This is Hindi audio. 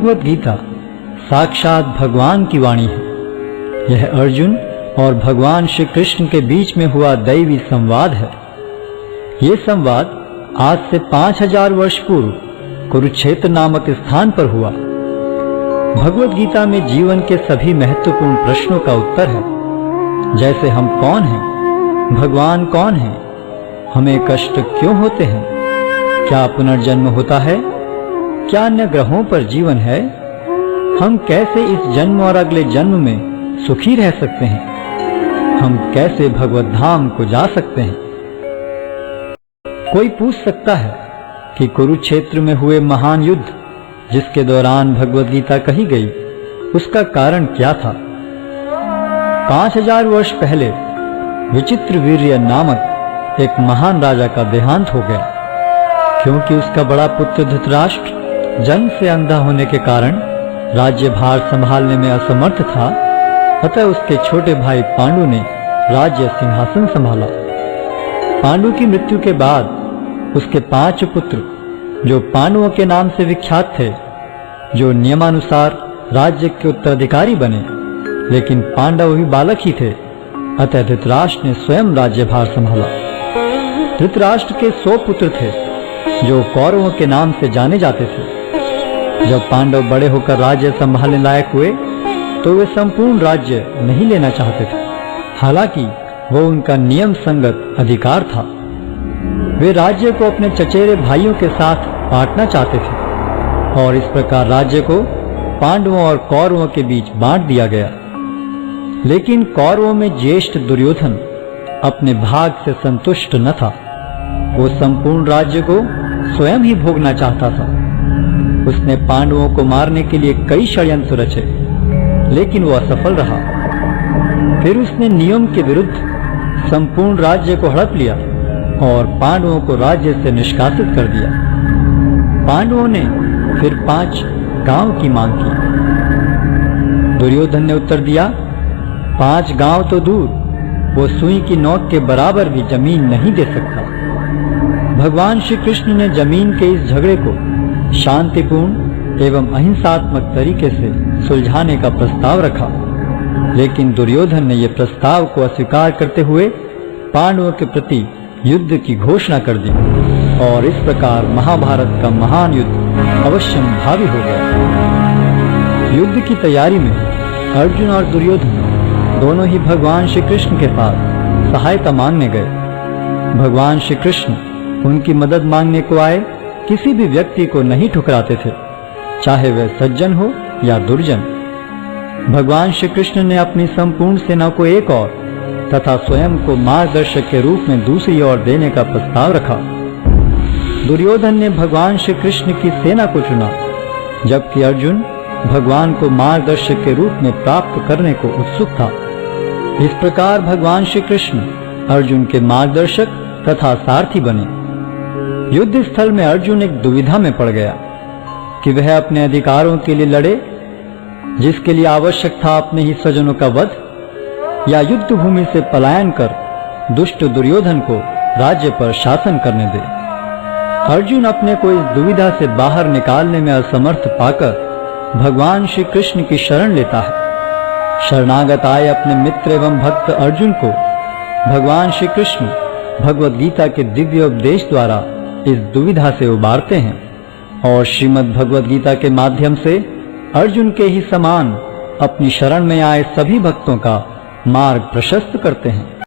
भगवत गीता साक्षात भगवान की वाणी है। यह अर्जुन और भगवान श्री कृष्ण के बीच में हुआ दैवी संवाद है। ये संवाद आज से 5000 वर्ष पूर्व कुरुक्षेत्र नामक स्थान पर हुआ। भगवत गीता में जीवन के सभी महत्वपूर्ण प्रश्नों का उत्तर है, जैसे हम कौन हैं, भगवान कौन है, हमें कष्ट क्यों होते हैं, क्या पुनर्जन्म होता है, क्या अन्य ग्रहों पर जीवन है, हम कैसे इस जन्म और अगले जन्म में सुखी रह सकते हैं, हम कैसे भगवत धाम को जा सकते हैं। कोई पूछ सकता है कि कुरुक्षेत्र में हुए महान युद्ध जिसके दौरान भगवत गीता कही गई, उसका कारण क्या था। 5000 वर्ष पहले विचित्रवीर्य नामक एक महान राजा का देहांत हो गया। क्योंकि उसका बड़ा पुत्र धृतराष्ट्र जन्म से अंधा होने के कारण राज्यभार संभालने में असमर्थ था, अतः उसके छोटे भाई पांडु ने राज्य सिंहासन संभाला। पांडु की मृत्यु के बाद उसके 5 पुत्र, जो पांडवों के नाम से विख्यात थे, जो नियमानुसार राज्य के उत्तराधिकारी बने, लेकिन पांडव भी बालक ही थे, अतः धृतराष्ट्र ने स्वयं राज्यभार संभाला। धृतराष्ट्र के 100 पुत्र थे, जो कौरवों के नाम से जाने जाते थे। जब पांडव बड़े होकर राज्य संभालने लायक हुए, तो वे संपूर्ण राज्य नहीं लेना चाहते थे, हालांकि वो उनका नियम संगत अधिकार था। वे राज्य को अपने चचेरे भाइयों के साथ बांटना चाहते थे और इस प्रकार राज्य को पांडवों और कौरवों के बीच बांट दिया गया। लेकिन कौरवों में ज्येष्ठ दुर्योधन अपने भाग से संतुष्ट न था। वो संपूर्ण राज्य को स्वयं ही भोगना चाहता था। उसने पांडवों को मारने के लिए कई षड्यंत्र रचे, लेकिन वो असफल रहा। फिर उसने नियम के विरुद्ध संपूर्ण राज्य को हड़प लिया और पांडवों को राज्य से निष्कासित कर दिया। पांडवों ने फिर 5 गांव की मांग की। दुर्योधन ने उत्तर दिया, 5 गांव तो दूर, वो सुई की नोक के बराबर भी जमीन नहीं दे सकता। भगवान श्री कृष्ण ने जमीन के इस झगड़े को शांतिपूर्ण एवं अहिंसात्मक तरीके से सुलझाने का प्रस्ताव रखा, लेकिन दुर्योधन ने यह प्रस्ताव को अस्वीकार करते हुए पांडवों के प्रति युद्ध की घोषणा कर दी और इस प्रकार महाभारत का महान युद्ध अवश्यंभावी हो गया। युद्ध की तैयारी में अर्जुन और दुर्योधन दोनों ही भगवान श्री कृष्ण के पास सहायता मांगने गए। भगवान श्री कृष्ण उनकी मदद मांगने को आए किसी भी व्यक्ति को नहीं ठुकराते थे, चाहे वह सज्जन हो या दुर्जन। भगवान श्री कृष्ण ने अपनी संपूर्ण सेना को एक ओर तथा स्वयं को मार्गदर्शक के रूप में दूसरी ओर देने का प्रस्ताव रखा। दुर्योधन ने भगवान श्री कृष्ण की सेना को चुना, जबकि अर्जुन भगवान को मार्गदर्शक के रूप में प्राप्त करने को उत्सुक था। इस प्रकार भगवान श्री कृष्ण अर्जुन के मार्गदर्शक तथा सारथी बने। युद्ध स्थल में अर्जुन एक दुविधा में पड़ गया कि वह अपने अधिकारों के लिए लड़े, जिसके लिए आवश्यक था अपने ही स्वजनों का वध, या युद्ध भूमि से पलायन कर दुष्ट दुर्योधन को राज्य पर शासन करने दे। अर्जुन अपने को इस दुविधा से बाहर निकालने में असमर्थ पाकर भगवान श्री कृष्ण की शरण लेता है। शरणागत आए अपने मित्र एवं भक्त अर्जुन को भगवान श्री कृष्ण भगवत गीता के दिव्य उपदेश द्वारा इस दुविधा से उबारते हैं और श्रीमद् भगवत गीता के माध्यम से अर्जुन के ही समान अपनी शरण में आए सभी भक्तों का मार्ग प्रशस्त करते हैं।